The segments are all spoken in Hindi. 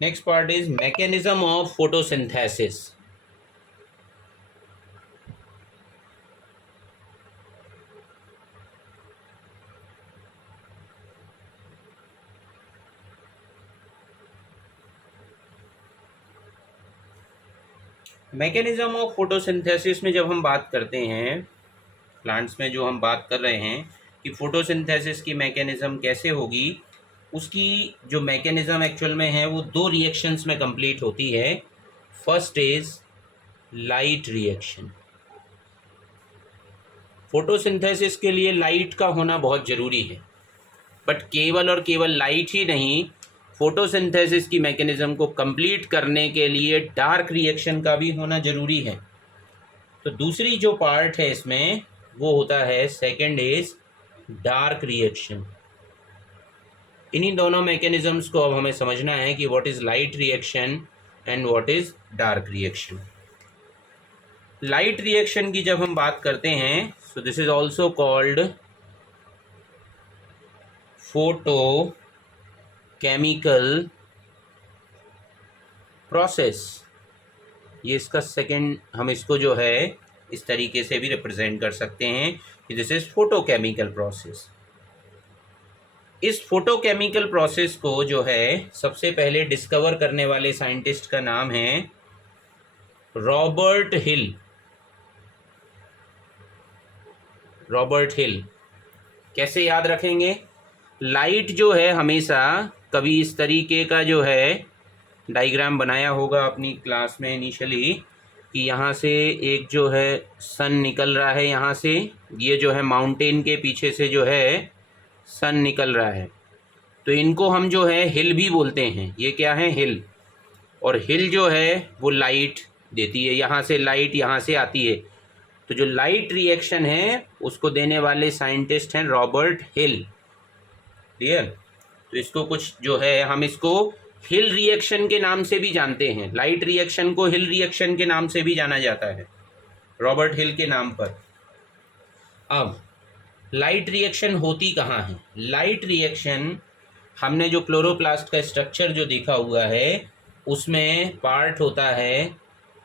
Next part is mechanism of photosynthesis. Mechanism of photosynthesis में जब हम बात करते हैं, प्लांट्स में जो हम बात कर रहे हैं कि फोटोसिंथेसिस की मैकेनिज्म कैसे होगी, उसकी जो मैकेनिज्म एक्चुअल में है वो दो रिएक्शंस में कंप्लीट होती है. First is light reaction. Photosynthesis के लिए लाइट का होना बहुत ज़रूरी है, बट केवल और केवल लाइट ही नहीं, फोटोसिंथेसिस की मैकेनिज्म को कंप्लीट करने के लिए डार्क रिएक्शन का भी होना ज़रूरी है. तो दूसरी जो पार्ट है इसमें वो होता है सेकंड इज डार्क रिएक्शन. इन्हीं दोनों मैकेनिज्म्स को अब हमें समझना है कि what is light reaction and what is dark reaction. Light reaction की जब हम बात करते हैं, so this is also called photo chemical process. ये इसका सेकंड, हम इसको जो है इस तरीके से भी रिप्रेजेंट कर सकते हैं कि दिस इज फोटोकेमिकल प्रोसेस. इस फोटोकेमिकल प्रोसेस को जो है सबसे पहले डिस्कवर करने वाले साइंटिस्ट का नाम है रॉबर्ट हिल. रॉबर्ट हिल. कैसे याद रखेंगे? लाइट जो है हमेशा कभी इस तरीके का जो है डायग्राम बनाया होगा अपनी क्लास में इनिशियली कि यहाँ से एक जो है सन निकल रहा है, यहाँ से ये जो है माउंटेन के पीछे से जो है सन निकल रहा है. तो इनको हम जो है हिल भी बोलते हैं. ये क्या है? हिल. और हिल जो है वो लाइट देती है, यहाँ से लाइट यहाँ से आती है. तो जो लाइट रिएक्शन है उसको देने वाले साइंटिस्ट हैं रॉबर्ट हिल. क्लियर? तो इसको कुछ जो है हम इसको हिल रिएक्शन के नाम से भी जानते हैं. लाइट रिएक्शन को हिल रिएक्शन के नाम से भी जाना जाता है, रॉबर्ट हिल के नाम पर. अब लाइट रिएक्शन होती कहाँ है? लाइट रिएक्शन हमने जो क्लोरोप्लास्ट का स्ट्रक्चर जो देखा हुआ है उसमें पार्ट होता है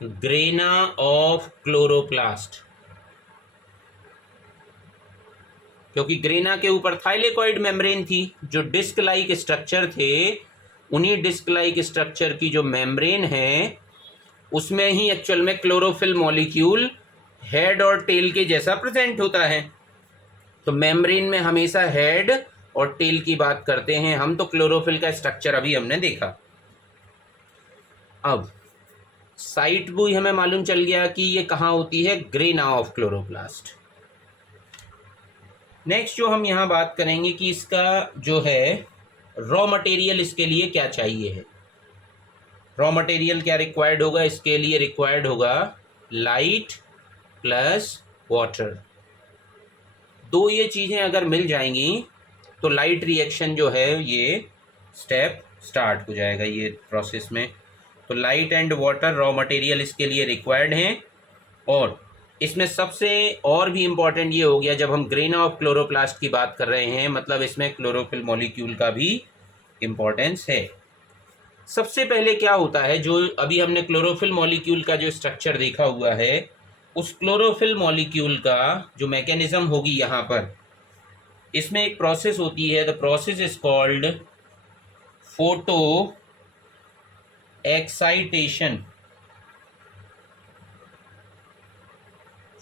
ग्रेना ऑफ क्लोरोप्लास्ट. क्योंकि ग्रेना के ऊपर थाइलेकॉइड मेम्ब्रेन थी, जो डिस्क लाइक स्ट्रक्चर थे, उन्हीं डिस्क लाइक स्ट्रक्चर की जो मेम्ब्रेन है उसमें ही एक्चुअल में क्लोरोफिल मॉलिक्यूल हेड और टेल के जैसा प्रेजेंट होता है. तो मेम्ब्रेन में हमेशा हेड और टेल की बात करते हैं हम. तो क्लोरोफिल का स्ट्रक्चर अभी हमने देखा. अब साइट भी हमें मालूम चल गया कि ये कहाँ होती है, ग्रेना ऑफ क्लोरोप्लास्ट. नेक्स्ट जो हम यहाँ बात करेंगे कि इसका जो है रॉ मटेरियल इसके लिए क्या चाहिए है. रॉ मटेरियल क्या रिक्वायर्ड होगा? इसके लिए रिक्वायर्ड होगा लाइट प्लस वाटर. दो ये चीज़ें अगर मिल जाएंगी तो लाइट रिएक्शन जो है ये स्टेप स्टार्ट हो जाएगा ये प्रोसेस में. तो light and water raw material इसके लिए रिक्वायर्ड हैं. और इसमें सबसे और भी इम्पॉर्टेंट ये हो गया, जब हम ग्रेना ऑफ क्लोरोप्लास्ट की बात कर रहे हैं मतलब इसमें क्लोरोफिल मॉलिक्यूल का भी इम्पॉर्टेंस है. सबसे पहले क्या होता है, जो अभी हमने क्लोरोफिल मॉलिक्यूल का जो स्ट्रक्चर देखा हुआ है उस क्लोरोफिल मॉलिक्यूल का जो मैकेनिज्म होगी यहाँ पर, इसमें एक प्रोसेस होती है. The process is called photo excitation.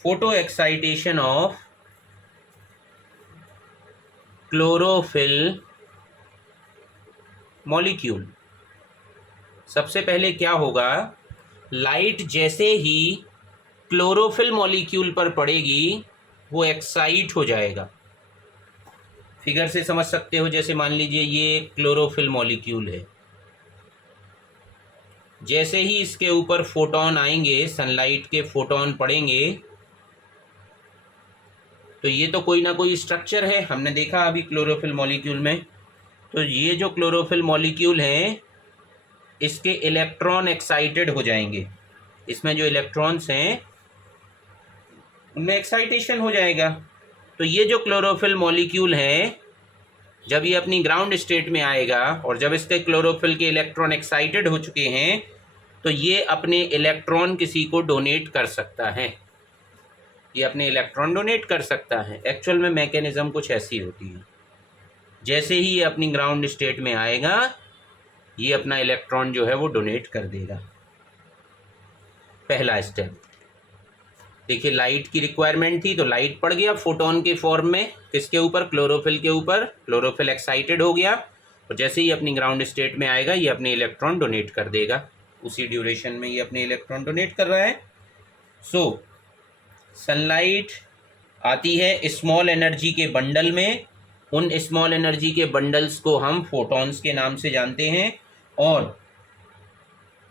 Photo excitation of chlorophyll molecule. सबसे पहले क्या होगा, लाइट जैसे ही क्लोरोफिल मॉलिक्यूल पर पड़ेगी वो एक्साइट हो जाएगा. फिगर से समझ सकते हो, जैसे मान लीजिए ये क्लोरोफिल मॉलिक्यूल है. जैसे ही इसके ऊपर फोटोन आएंगे, सनलाइट के फोटोन पड़ेंगे, तो ये तो कोई ना कोई स्ट्रक्चर है, हमने देखा अभी क्लोरोफिल मॉलिक्यूल में. तो ये जो क्लोरोफिल मॉलिक्यूल हैं इसके इलेक्ट्रॉन एक्साइटेड हो जाएंगे. इसमें जो इलेक्ट्रॉन्स हैं उनमें एक्साइटेशन हो जाएगा. तो ये जो क्लोरोफिल मॉलिक्यूल है जब ये अपनी ग्राउंड स्टेट में आएगा और जब इसके क्लोरोफिल के इलेक्ट्रॉन एक्साइटेड हो चुके हैं तो ये अपने इलेक्ट्रॉन किसी को डोनेट कर सकता है, ये अपने इलेक्ट्रॉन डोनेट कर सकता है। एक्चुअल में मैकेनिज्म कुछ ऐसी होती है, जैसे ही ये अपनी ग्राउंड स्टेट में आएगा ये अपना इलेक्ट्रॉन जो है वो डोनेट कर देगा। पहला स्टेप देखिए, लाइट की रिक्वायरमेंट थी तो लाइट पड़ गया फोटोन के फॉर्म में, किसके ऊपर, क्लोरोफिल के ऊपर। क्लोरोफिल एक्साइटेड हो गया और जैसे ही अपनी ग्राउंड स्टेट में आएगा ये अपने इलेक्ट्रॉन डोनेट कर देगा, उसी ड्यूरेशन में ये अपने इलेक्ट्रॉन डोनेट कर रहा है। सो सनलाइट आती है स्मॉल एनर्जी के बंडल में, उन स्मॉल एनर्जी के बंडल्स को हम फोटॉन्स के नाम से जानते हैं और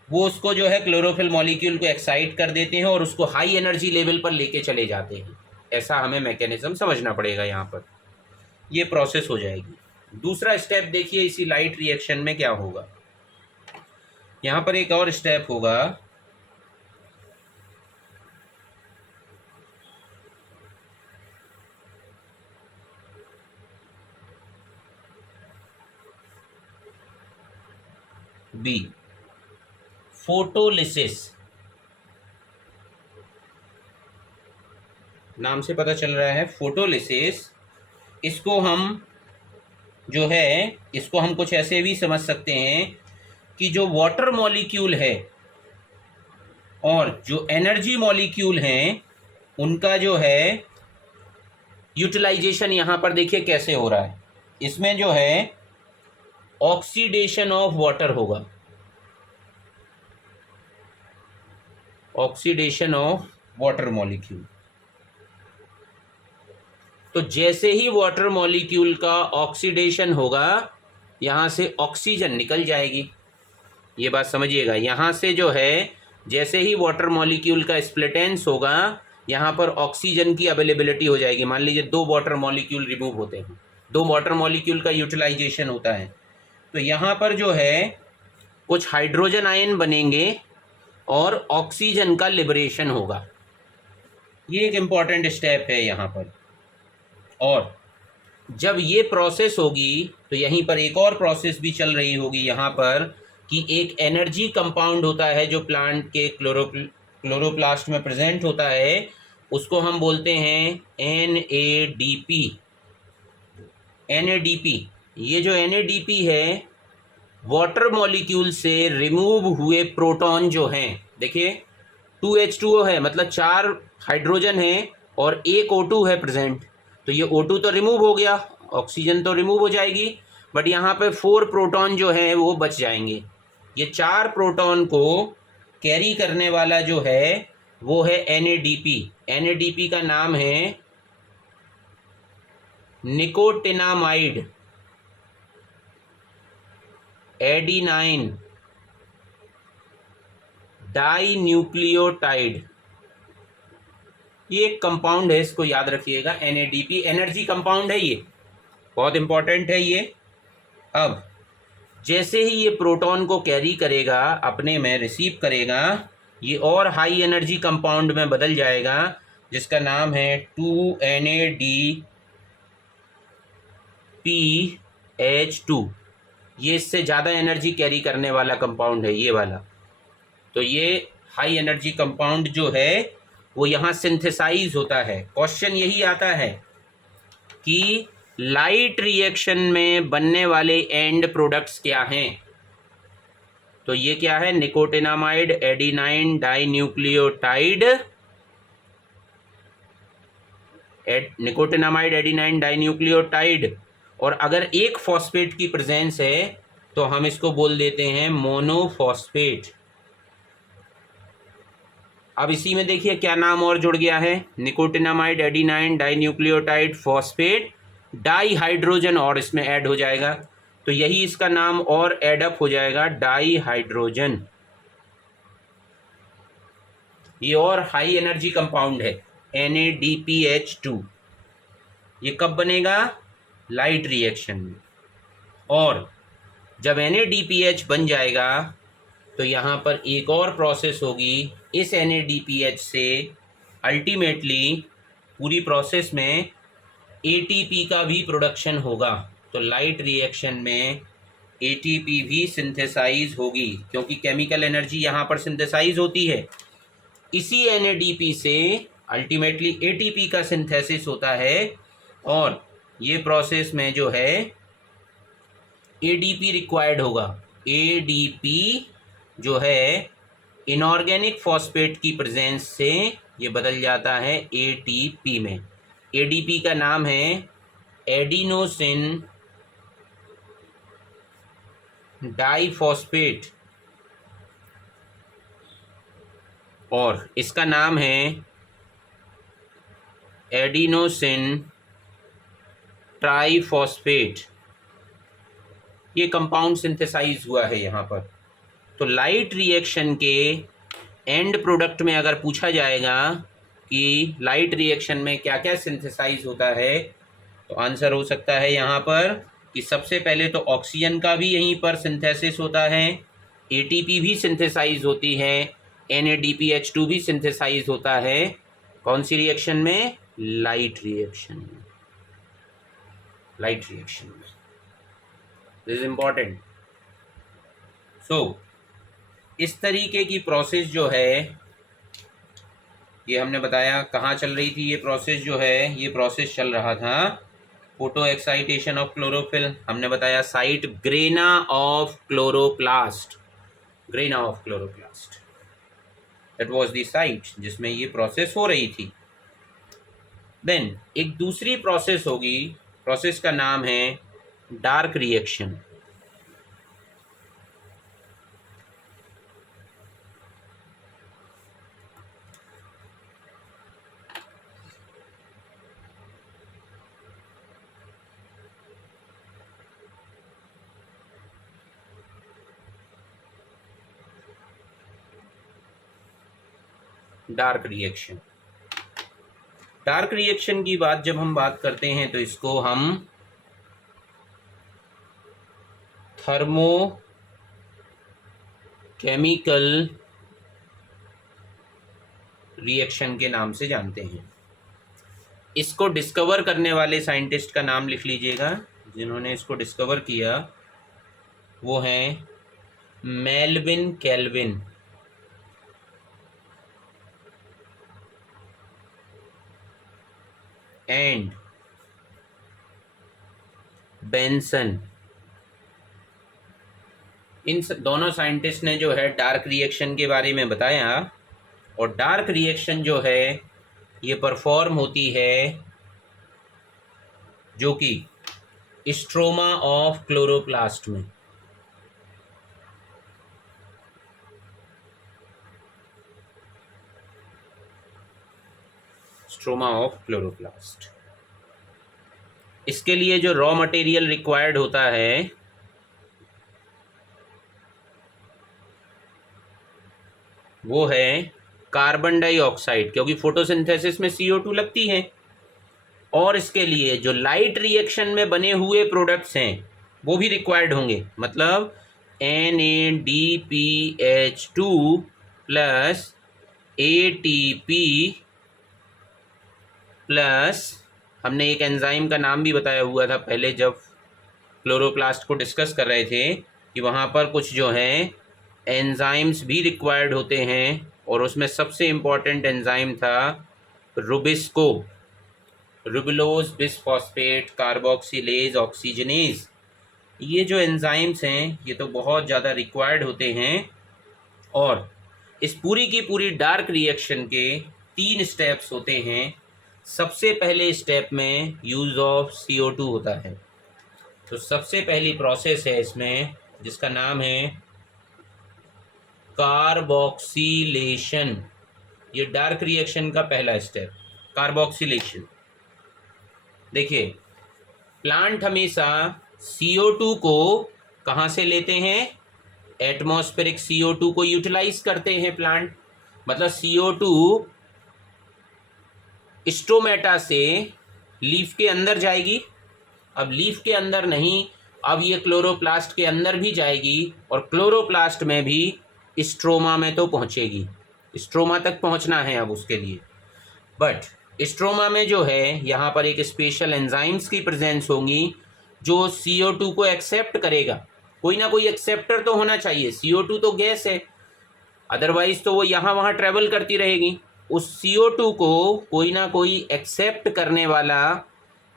वो उसको जो है क्लोरोफिल मॉलिक्यूल को एक्साइट कर देते हैं और उसको हाई एनर्जी लेवल पर लेके चले जाते हैं। ऐसा हमें मैकेनिज्म समझना पड़ेगा, यहाँ पर ये प्रोसेस हो जाएगी। दूसरा स्टेप देखिए इसी लाइट रिएक्शन में क्या होगा, यहाँ पर एक और स्टेप होगा। बी, फोटोलिसिस, नाम से पता चल रहा है फोटोलिसिस। इसको हम जो है इसको हम कुछ ऐसे भी समझ सकते हैं कि जो वाटर मॉलिक्यूल है और जो एनर्जी मॉलिक्यूल हैं उनका जो है यूटिलाइजेशन यहाँ पर देखिए कैसे हो रहा है। इसमें जो है ऑक्सीडेशन ऑफ वाटर होगा, ऑक्सीडेशन ऑफ वाटर मॉलिक्यूल। तो जैसे ही वाटर मॉलिक्यूल का ऑक्सीडेशन होगा यहाँ से ऑक्सीजन निकल जाएगी, ये बात समझिएगा। यहाँ से जो है जैसे ही वाटर मॉलिक्यूल का स्प्लिटेंस होगा यहाँ पर ऑक्सीजन की अवेलेबिलिटी हो जाएगी। मान लीजिए 2 वाटर मॉलिक्यूल रिमूव होते हैं, 2 वाटर मॉलिक्यूल का यूटिलाइजेशन होता है, तो यहाँ पर जो है कुछ हाइड्रोजन आयन बनेंगे और ऑक्सीजन का लिबरेशन होगा। ये एक इम्पॉर्टेंट स्टेप है यहाँ पर। और जब ये प्रोसेस होगी तो यहीं पर एक और प्रोसेस भी चल रही होगी यहाँ पर कि एक एनर्जी कंपाउंड होता है जो प्लांट के क्लोरोप्लास्ट में प्रेजेंट होता है, उसको हम बोलते हैं NADP। NADP, ये जो NADP है वाटर मॉलिक्यूल से रिमूव हुए प्रोटॉन जो हैं, देखिए 2H2O है, मतलब 4 हाइड्रोजन है और एक O2 है प्रेजेंट, तो ये O2 तो रिमूव हो गया, ऑक्सीजन तो रिमूव हो जाएगी, बट यहाँ पे 4 प्रोटॉन जो हैं वो बच जाएंगे। ये 4 प्रोटॉन को कैरी करने वाला जो है वो है NADP। NADP का नाम है निकोटिनामाइड एडिनाइन डाई न्यूक्लियोटाइड। ये एक कंपाउंड है, इसको याद रखिएगा। NADP एनर्जी कंपाउंड है, ये बहुत इंपॉर्टेंट है ये। अब जैसे ही ये प्रोटॉन को कैरी करेगा, अपने में रिसीव करेगा, ये और हाई एनर्जी कंपाउंड में बदल जाएगा जिसका नाम है 2NADPH2। ये इससे ज़्यादा एनर्जी कैरी करने वाला कंपाउंड है ये वाला। तो ये हाई एनर्जी कंपाउंड जो है वो यहाँ सिंथेसाइज होता है। क्वेश्चन यही आता है कि लाइट रिएक्शन में बनने वाले एंड प्रोडक्ट्स क्या हैं। तो ये क्या है, nicotinamide adenine dinucleotide, nicotinamide adenine dinucleotide. और अगर एक फॉस्फेट की प्रेजेंस है तो हम इसको बोल देते हैं मोनोफॉस्फेट। अब इसी में देखिए क्या नाम और जुड़ गया है, nicotinamide adenine dinucleotide phosphate di hydrogen और इसमें ऐड हो जाएगा, तो यही इसका नाम और एडअप हो जाएगा डाई हाइड्रोजन। ये और हाई एनर्जी कंपाउंड है NADPH2। ये कब बनेगा, लाइट रिएक्शन में। और जब NADPH बन जाएगा तो यहाँ पर एक और प्रोसेस होगी, इस NADPH से अल्टीमेटली पूरी प्रोसेस में ATP का भी प्रोडक्शन होगा। तो लाइट रिएक्शन में एटीपी भी सिंथेसाइज होगी, क्योंकि केमिकल एनर्जी यहाँ पर सिंथेसाइज होती है। इसी एनएडीपी से अल्टीमेटली एटीपी का सिंथेसिस होता है, और ये प्रोसेस में जो है एडीपी रिक्वायर्ड होगा। एडीपी जो है इनऑर्गेनिक फॉस्फेट की प्रेजेंस से ये बदल जाता है एटीपी में। एडीपी का नाम है एडिनोसिन डाइफॉस्फेट, और इसका नाम है एडिनोसिन ट्राइफॉस्फेट। ये कंपाउंड सिंथेसाइज हुआ है यहाँ पर। तो लाइट रिएक्शन के एंड प्रोडक्ट में अगर पूछा जाएगा कि लाइट रिएक्शन में क्या क्या सिंथेसाइज होता है, तो आंसर हो सकता है यहाँ पर कि सबसे पहले तो ऑक्सीजन का भी यहीं पर सिंथेसिस होता है, एटीपी भी सिंथेसाइज होती है, NADPH2 भी सिंथेसाइज होता है। कौन सी रिएक्शन में? लाइट रिएक्शन में। लाइट रिएक्शन में, दिस इज इम्पॉर्टेंट। सो इस तरीके की प्रोसेस जो है, ये हमने बताया कहाँ चल रही थी। ये प्रोसेस जो है, ये प्रोसेस चल रहा था फोटो एक्साइटेशन ऑफ क्लोरोफिल। हमने बताया site grana of chloroplast, grana of chloroplast, that was the site जिसमें ये प्रोसेस हो रही थी। देन एक दूसरी प्रोसेस होगी, प्रोसेस का नाम है dark reaction. Dark reaction, dark reaction की बात जब हम बात करते हैं तो इसको हम थर्मो केमिकल रिएक्शन के नाम से जानते हैं। इसको डिस्कवर करने वाले साइंटिस्ट का नाम लिख लीजिएगा, जिन्होंने इसको डिस्कवर किया वो हैं मेल्विन केल्विन एंड बेंसन। इन दोनों साइंटिस्ट ने जो है डार्क रिएक्शन के बारे में बताया, और डार्क रिएक्शन जो है ये परफॉर्म होती है जो कि स्ट्रोमा ऑफ क्लोरोप्लास्ट में। Stroma of chloroplast. इसके लिए जो रॉ मटेरियल रिक्वायर्ड होता है वो है कार्बन डाइऑक्साइड, क्योंकि फोटोसिंथेसिस में CO2 लगती है। और इसके लिए जो लाइट रिएक्शन में बने हुए प्रोडक्ट्स हैं वो भी रिक्वायर्ड होंगे, मतलब NADPH2 प्लस ATP प्लस, हमने एक एंजाइम का नाम भी बताया हुआ था पहले जब क्लोरोप्लास्ट को डिस्कस कर रहे थे, कि वहाँ पर कुछ जो हैं एंजाइम्स भी रिक्वायर्ड होते हैं, और उसमें सबसे इम्पॉर्टेंट एंजाइम था रुबिस्को, रुबिलोज बिसफॉस्फेट कार्बोक्सिलेज ऑक्सीजनेज। ये जो एंजाइम्स हैं ये तो बहुत ज़्यादा रिक्वायर्ड होते हैं। और इस पूरी की पूरी डार्क रिएक्शन के 3 स्टेप्स होते हैं। सबसे पहले स्टेप में यूज़ ऑफ CO2 होता है। तो सबसे पहली प्रोसेस है इसमें जिसका नाम है कार्बोक्सिलेशन। ये डार्क रिएक्शन का पहला स्टेप, कार्बोक्सिलेशन। देखिए, प्लांट हमेशा CO2 को कहाँ से लेते हैं? एटमॉस्फेरिक CO2 को यूटिलाइज करते हैं प्लांट। मतलब CO2 स्टोमेटा से लीफ के अंदर जाएगी। अब लीफ के अंदर नहीं, अब ये क्लोरोप्लास्ट के अंदर भी जाएगी, और क्लोरोप्लास्ट में भी स्ट्रोमा में तो पहुंचेगी। स्ट्रोमा तक पहुंचना है अब उसके लिए। बट स्ट्रोमा में जो है यहाँ पर एक स्पेशल एंजाइम्स की प्रेजेंस होंगी जो CO2 को एक्सेप्ट करेगा। कोई ना कोई एक्सेप्टर तो होना चाहिए, CO2 तो गैस है, अदरवाइज तो वो यहाँ वहाँ ट्रेवल करती रहेगी। उस CO2 को कोई ना कोई एक्सेप्ट करने वाला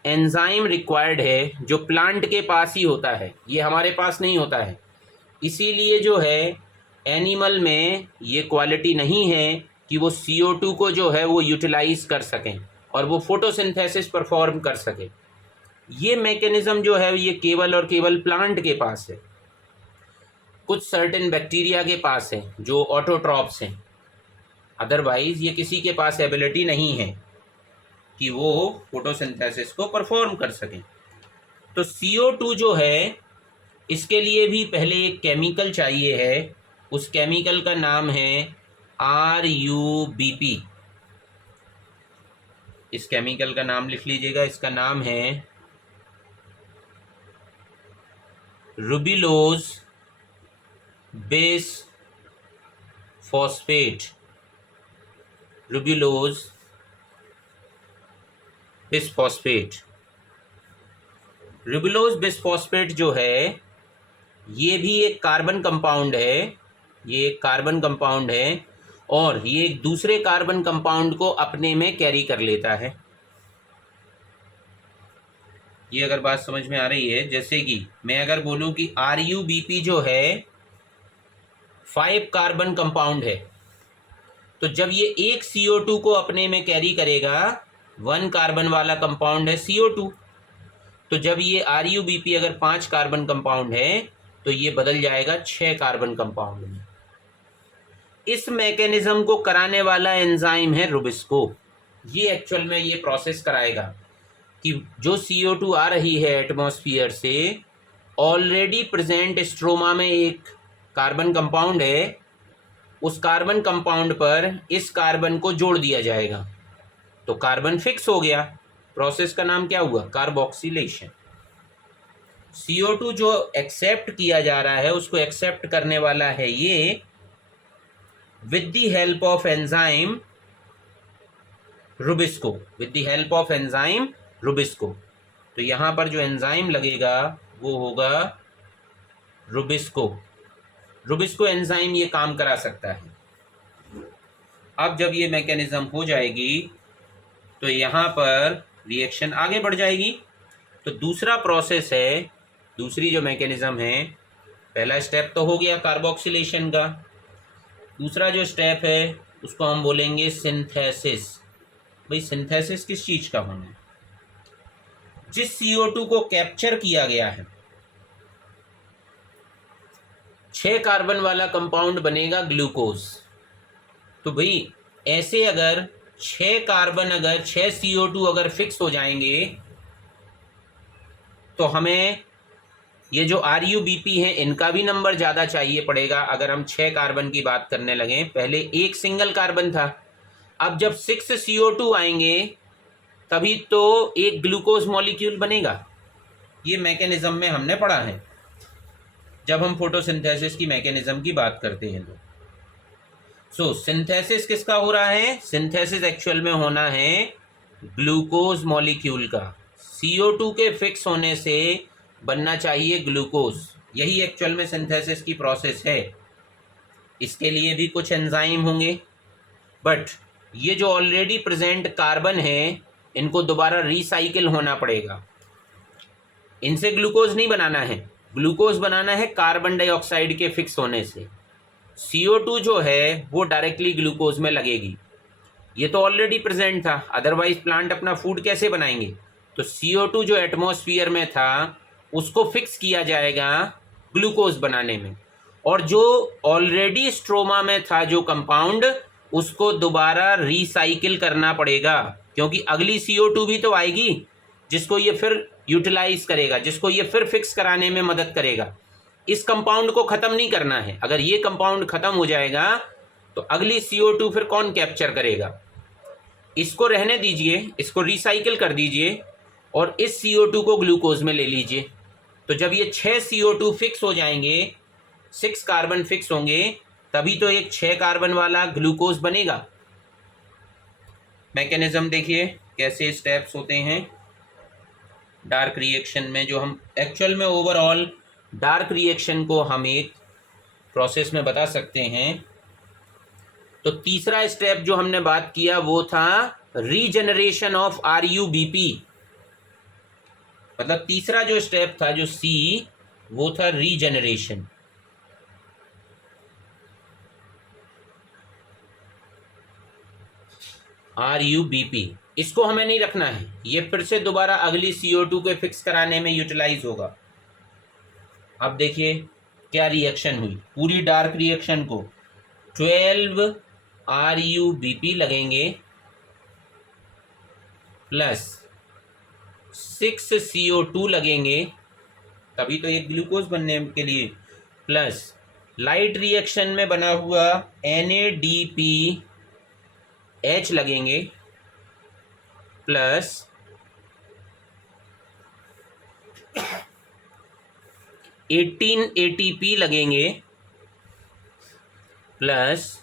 एंजाइम रिक्वायर्ड है, जो प्लांट के पास ही होता है, ये हमारे पास नहीं होता है। इसीलिए जो है एनिमल में ये क्वालिटी नहीं है कि वो CO2 को जो है वो यूटिलाइज कर सकें और वो फोटोसिंथेसिस परफॉर्म कर सके। ये मैकेनिज्म जो है ये केवल और केवल प्लांट के पास है, कुछ सर्टेन बैक्टीरिया के पास है जो ऑटोट्रॉप्स हैं, अदरवाइज ये किसी के पास एबिलिटी नहीं है कि वो फोटोसिंथेसिस को परफॉर्म कर सकें। तो CO2 जो है इसके लिए भी पहले एक केमिकल चाहिए है, उस केमिकल का नाम है RUBP। इस केमिकल का नाम लिख लीजिएगा, इसका नाम है रुबिलोज बेस फॉस्फेट। रुबिलोज बिसफॉस्फेट। रुबिलोज बिसफॉस्फेट जो है ये भी एक कार्बन कंपाउंड है, ये एक कार्बन कंपाउंड है और ये एक दूसरे कार्बन कंपाउंड को अपने में कैरी कर लेता है। ये अगर बात समझ में आ रही है, जैसे कि मैं अगर बोलूं कि RUBP जो है 5 कार्बन कंपाउंड है, तो जब ये एक CO2 को अपने में कैरी करेगा, 1 कार्बन वाला कंपाउंड है CO2, तो जब ये RUBP अगर 5 कार्बन कंपाउंड है तो ये बदल जाएगा 6 कार्बन कंपाउंड में। इस मैकेनिज्म को कराने वाला एंजाइम है रुबिस्को। ये एक्चुअल में ये प्रोसेस कराएगा कि जो CO2 आ रही है एटमॉस्फेयर से, ऑलरेडी प्रेजेंट स्ट्रोमा में एक कार्बन कंपाउंड है, उस कार्बन कंपाउंड पर इस कार्बन को जोड़ दिया जाएगा, तो कार्बन फिक्स हो गया। प्रोसेस का नाम क्या हुआ? कार्बोक्सिलेशन। CO2 जो एक्सेप्ट किया जा रहा है उसको एक्सेप्ट करने वाला है ये with the help of enzyme Rubisco. With the help of enzyme Rubisco, तो यहाँ पर जो एंजाइम लगेगा वो होगा रुबिस्को। रुबिस्को एंजाइम ये काम करा सकता है। अब जब ये मैकेनिज्म हो जाएगी तो यहाँ पर रिएक्शन आगे बढ़ जाएगी। तो दूसरा प्रोसेस है, दूसरी जो मैकेनिज्म है, पहला स्टेप तो हो गया कार्बोक्सिलेशन का, दूसरा जो स्टेप है उसको हम बोलेंगे सिंथेसिस। भाई सिंथेसिस किस चीज़ का होना है? जिस CO2 को कैप्चर किया गया है, 6 कार्बन वाला कंपाउंड बनेगा ग्लूकोज। तो भाई ऐसे अगर 6 कार्बन, अगर 6 CO2 अगर फिक्स हो जाएंगे तो हमें ये जो RUBP है इनका भी नंबर ज़्यादा चाहिए पड़ेगा। अगर हम 6 कार्बन की बात करने लगें, पहले एक सिंगल कार्बन था, अब जब 6 CO2 आएंगे तभी तो एक ग्लूकोज मॉलिक्यूल बनेगा। ये मैकेनिज्म में हमने पढ़ा है जब हम फोटोसिंथेसिस की मैकेनिज्म की बात करते हैं। तो सो सिंथेसिस किसका हो रहा है? सिंथेसिस एक्चुअल में होना है ग्लूकोज मॉलिक्यूल का। CO2 के फिक्स होने से बनना चाहिए ग्लूकोज। यही एक्चुअल में सिंथेसिस की प्रोसेस है। इसके लिए भी कुछ एंजाइम होंगे, बट ये जो ऑलरेडी प्रेजेंट कार्बन है इनको दोबारा रिसाइकिल होना पड़ेगा। इनसे ग्लूकोज नहीं बनाना है, ग्लूकोज बनाना है कार्बन डाइऑक्साइड के फिक्स होने से। CO2 जो है वो डायरेक्टली ग्लूकोज में लगेगी। ये तो ऑलरेडी प्रेजेंट था, अदरवाइज प्लांट अपना फूड कैसे बनाएंगे? तो CO2 जो एटमॉस्फेयर में था उसको फिक्स किया जाएगा ग्लूकोज बनाने में, और जो ऑलरेडी स्ट्रोमा में था जो कंपाउंड, उसको दोबारा रिसाइकिल करना पड़ेगा, क्योंकि अगली CO2 भी तो आएगी जिसको ये फिर यूटिलाइज करेगा, जिसको ये फिर फिक्स कराने में मदद करेगा। इस कंपाउंड को ख़त्म नहीं करना है। अगर ये कंपाउंड ख़त्म हो जाएगा तो अगली CO2 फिर कौन कैप्चर करेगा? इसको रहने दीजिए, इसको रिसाइकिल कर दीजिए और इस CO2 को ग्लूकोज में ले लीजिए। तो जब ये 6 CO2 फिक्स हो जाएंगे, 6 कार्बन फिक्स होंगे, तभी तो एक 6 कार्बन वाला ग्लूकोज बनेगा। मैकेनिज्म देखिए कैसे स्टेप्स होते हैं। डार्क रिएक्शन में जो हम एक्चुअल में ओवरऑल डार्क रिएक्शन को हम एक प्रोसेस में बता सकते हैं। तो तीसरा स्टेप जो हमने बात किया वो था रीजनरेशन ऑफ RuBp, मतलब तीसरा जो स्टेप था जो C, वो था रीजनरेशन। RuBp इसको हमें नहीं रखना है, ये फिर से दोबारा अगली CO2 के फिक्स कराने में यूटिलाइज होगा। अब देखिए क्या रिएक्शन हुई, पूरी डार्क रिएक्शन को 12 RuBp लगेंगे प्लस 6 CO2 लगेंगे, तभी तो एक ग्लूकोज बनने के लिए, प्लस लाइट रिएक्शन में बना हुआ NADPH लगेंगे प्लस 18 ATP लगेंगे प्लस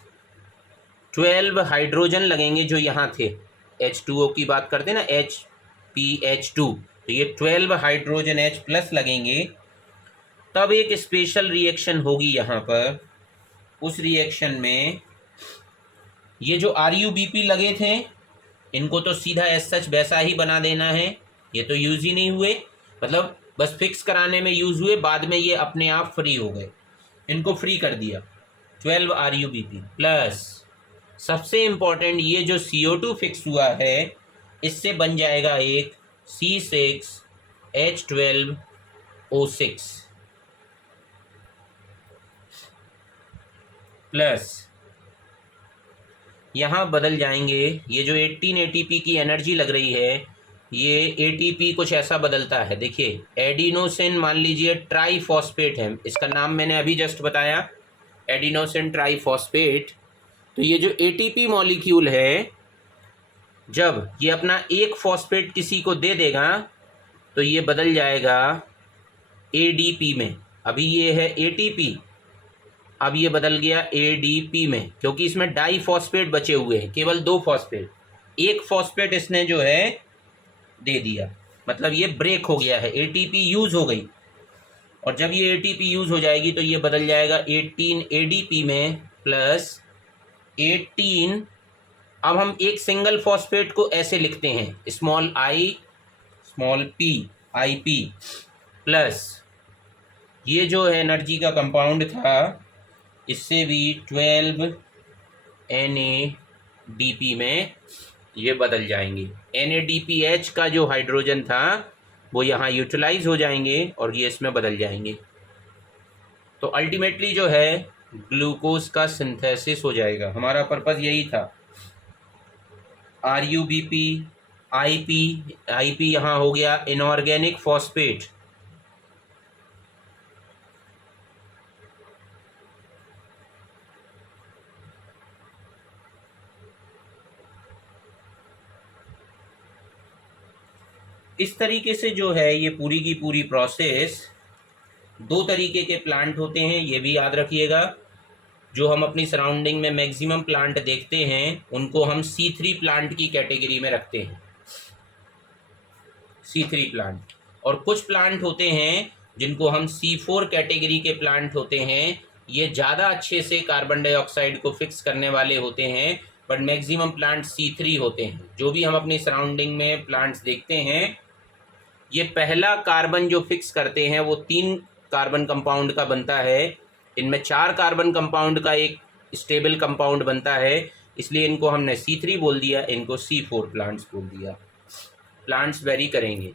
12 हाइड्रोजन लगेंगे जो यहाँ थे, H2O की बात करते हैं ना, HPH2, तो ये 12 हाइड्रोजन H प्लस लगेंगे। तब एक स्पेशल रिएक्शन होगी यहाँ पर, उस रिएक्शन में ये जो RuBp लगे थे इनको तो सीधा एज सच वैसा ही बना देना है, ये तो यूज़ ही नहीं हुए, मतलब बस फिक्स कराने में यूज़ हुए, बाद में ये अपने आप फ्री हो गए, इनको फ्री कर दिया। 12 RuBp प्लस सबसे इम्पॉर्टेंट ये जो CO2 फिक्स हुआ है इससे बन जाएगा एक C6H12O6 प्लस यहाँ बदल जाएंगे, ये जो 18 ATP की एनर्जी लग रही है, ये ATP कुछ ऐसा बदलता है, देखिए एडिनोसिन मान लीजिए ट्राईफॉस्फेट है, इसका नाम मैंने अभी जस्ट बताया, एडिनोसिन ट्राईफॉस्फेट। तो ये जो ATP मॉलिक्यूल है, जब ये अपना एक फॉस्फेट किसी को दे देगा तो ये बदल जाएगा ADP में। अभी ये है ATP, अब ये बदल गया ADP में, क्योंकि इसमें डाई फॉस्फेट बचे हुए हैं, केवल 2 फॉस्फेट, एक फॉस्फेट इसने जो है दे दिया, मतलब ये ब्रेक हो गया है, ATP यूज़ हो गई। और जब ये ATP यूज़ हो जाएगी तो ये बदल जाएगा 18 ADP में प्लस 18। अब हम एक सिंगल फॉस्फेट को ऐसे लिखते हैं, small I small p IP plus ये जो है एनर्जी का कंपाउंड था, इससे भी 12 NADP में ये बदल जाएंगे। NADPH का जो हाइड्रोजन था वो यहाँ यूटिलाइज हो जाएंगे और ये इसमें बदल जाएंगे। तो अल्टीमेटली जो है ग्लूकोज का सिंथेसिस हो जाएगा, हमारा पर्पज़ यही था। RuBp IP यहाँ हो गया इनऑर्गेनिक फॉस्फेट, इस तरीके से जो है ये पूरी की पूरी प्रोसेस। 2 तरीके के प्लांट होते हैं, ये भी याद रखिएगा। जो हम अपनी सराउंडिंग में मैक्सिमम प्लांट देखते हैं उनको हम C3 प्लांट की कैटेगरी में रखते हैं, C3 प्लांट। और कुछ प्लांट होते हैं जिनको हम C4 कैटेगरी के प्लांट होते हैं, ये ज़्यादा अच्छे से कार्बन डाइऑक्साइड को फिक्स करने वाले होते हैं, बट मैक्सिमम प्लांट C3 होते हैं। जो भी हम अपनी सराउंडिंग में प्लांट्स देखते हैं, ये पहला कार्बन जो फिक्स करते हैं वो 3 कार्बन कंपाउंड का बनता है, इनमें 4 कार्बन कंपाउंड का एक स्टेबल कंपाउंड बनता है, इसलिए इनको हमने C3 बोल दिया, इनको C4 प्लांट्स बोल दिया। प्लांट्स वेरी करेंगे।